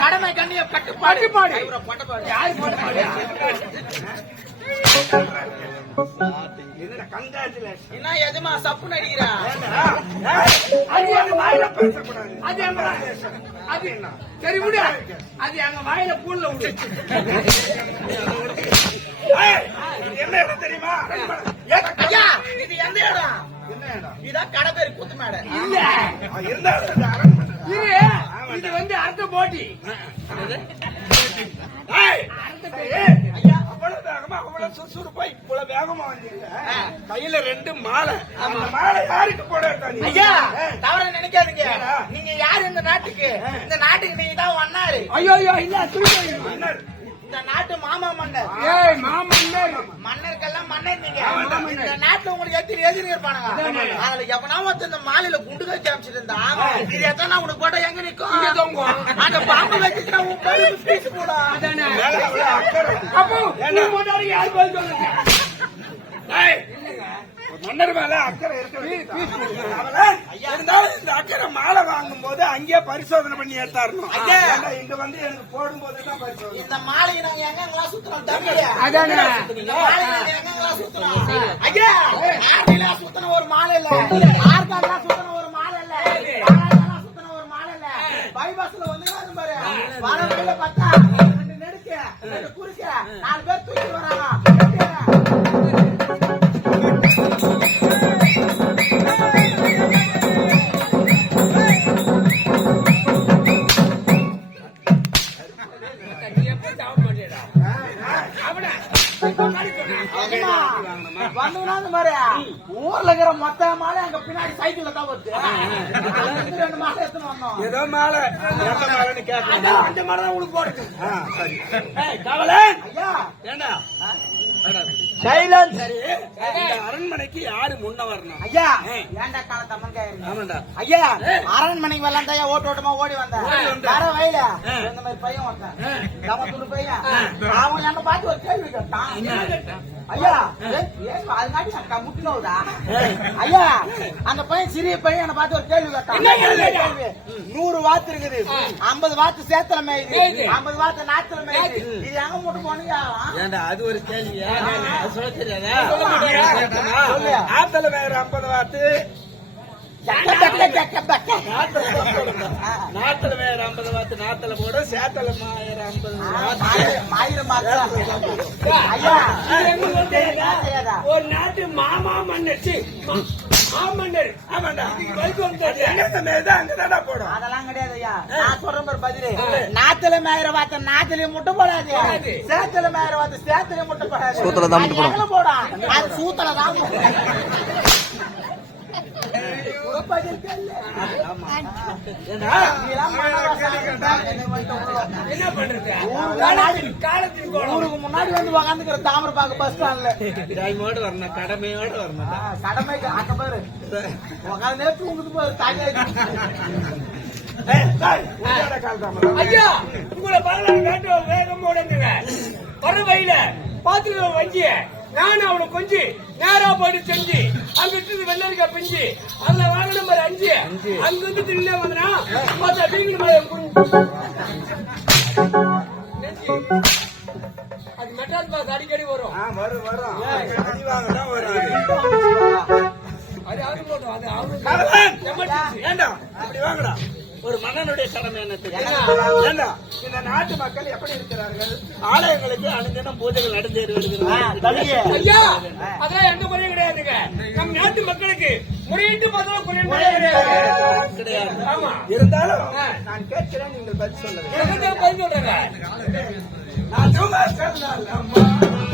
கடமை கண்ணிய கட்டுப்பாடு. யாரு என்னடா கங்காச்சுலேஷன் என்ன எதுமா சப்பு நடிக்கிறா? அது எங்க வாயில பேசக்கூடாது. அது எங்க அது என்ன? சரி விடு. அது எங்க வாயில பூல்ல விடு. என்ன இடம் தெரியுமா? இது எந்த இடம்? என்ன இடம்? இதான் கடை பேரு குத்து மேடை. இல்ல. அரண்மனை. இரு. இது வந்து அர்த்த போட்டி. ஐயா, வேகமா, அவ்வளவு சுறுசுறுப்பா, இவ்வளவு வேகமா வந்தீங்க. கையில ரெண்டு மாலை. அந்த மாலை யாருக்கு போட எடுத்தா நீ? ஐயா தவற நினைக்காதீங்க? நீங்க யாரு இந்த நாட்டுக்கு? இந்த நாட்டுக்கு நீங்க தான் ஒன்னாரு. ஐயோ ஐயோ இல்ல மன்னர். இந்த நாட்டு மாமா மன்னர். ஏய் மாமன் மன்னருக்கெல்லாம் மன்னர் நீங்க. உங்களுக்கு எத்தனை எதிரி இருப்பானுங்க. அதுல எவனா ஒருத்தன் இந்த மாலையில குண்டு கட்சி அமைச்சிட்டு இருந்தா இது எத்தனை உனக்கு போட்டா எங்க நிக்கும். அந்த பாம்பு வச்சுட்டா உன் பழுப்பு பீச்சு போடா. அப்போ யார் பதில் சொல்லுங்க? ஒரு மன்னர் மேல அக்கறை இருந்தாலும் இந்த அக்கறை மாலை வாங்கும் போது அங்கேயே பரிசோதனை பண்ணி எடுத்தாரணும் இங்க வந்து எனக்கு போடும் போதுதான் பரிசோதனை. இந்த மாலையை நாங்க எங்கெங்கெல்லாம் சுத்துறோம்? தம்பி. அதானே. எங்கெங்கெல்லாம் சுத்துறோம்? ஐயா சுத்தின ஒரு மாலை இல்ல. ஆர்காட்லாம் சுத்தின ஒரு மாலை இல்ல. சுத்தின ஒரு மாலை இல்ல. பைபாஸ்ல வந்து பாரு. வர பார்த்தா நெடுக்க. வந்தவனாங்க பாரு. ஊர்ல இருக்கிற மொத்த மாலை அங்க பின்னாடி சைக்கிள்ல தான் வருது. ரெண்டு மாலை எடுத்துன்னு வந்தோம். ஏதோ மாலை. அந்த மாதிரி தான் உங்களுக்கு போடுது. ஆ, சரி. ஐயா. ஏண்டா? அரண்மனைக்கு யாரு முன்ன வரணும்? ஐயா ஏன்டா கால ஆமாண்டா. ஐயா அரண்மனைக்கு வரலாம் தான் ஓட்டு ஓட்டமா ஓடி வந்தேன். வர வயல இந்த மாதிரி பையன் வந்தேன் கமத்துரு பையன். அவன் என்ன பார்த்து ஒரு கேள்வி கேட்டான். ஐயா ஐயா அந்த பையன் சிறிய பையன் என்ன பார்த்து ஒரு கேள்வி கேட்டான். என்ன கேள்வி? கேள்வி. நூறு வாத்து இருக்குது. ஐம்பது வாத்து சேத்துல மேயுது. ஐம்பது வாத்து நாத்துல மேயுது இது எங்க முட்டு போனீங்க? ஏண்டா அது ஒரு கேள்வியா? அது சொல்ல தெரியாதா. ஆத்தல வேற ஐம்பது வாத்து ஜக்க பக்க ஜக்க பக்க நாத்துல வேற ஐம்பது வாத்து நாத்துல போடும் சேத்தல வேற ஐம்பது? ஒரு நாட்டு மாமா மன்னர் சி, மா- மாமன்னர் ஆமாண்டா போடும் அதெல்லாம் கிடையாது ஐயா நான் சொல்றேன் பாரு பதிலு நாத்துல மேயிற வாத்த நாத்திலே முட்டை போடாது. சேத்துல மேயிற வாத்த சேத்துல முட்டை போடாது சூத்துல தான் போடும் அது சூத்துல தான் என்ன பண்றது ஊருக்கு முன்னாடி வந்து உக்காந்துக்கிற தாமரப்பாக்க பஸ் ஸ்டாண்ட்ல வரணும் கடமையோடு வரணும் கடமைக்கு அங்க பாரு உக்காந்து தூங்குது பாரு தாங்க ஐயா உங்களை பரவாயில்ல வேண்டு வேகம் வர வயல பாத்துக்க வஞ்சிய. நான் அவனை கொஞ்சி நேரா போயிட்டு செஞ்சு அங்க விட்டு வெள்ளரிக்கா பிஞ்சு அதுல வாங்கின மாதிரி அஞ்சு. அங்க இருந்து தின்னே வந்தனா பார்த்தா மாதிரி அது மெட்ராஸ் பாஸ் அடிக்கடி வரும். வரும், வரும். அது. அவரு போட்டோம்? அது அவரு. இப்படி வாங்கடா. ஒரு மன்னனுடைய கடமை என்ன தெரியுமா? இந்த நாட்டு மக்கள் எப்படி இருக்கிறார்கள்? ஆலயங்களுக்கு அனுதினம் பூஜைகள். ஐயா! அதெல்லாம் எந்த முறையும் கிடையாதுங்க. நம் நாட்டு மக்களுக்கு முறையிட்டு குறைய கிடையாது. ஆமா. இருந்தாலும் நான் கேட்கிறேன் நீங்கள் பதில் சொல்லுங்க பதில் சொல்றேங்க நான்.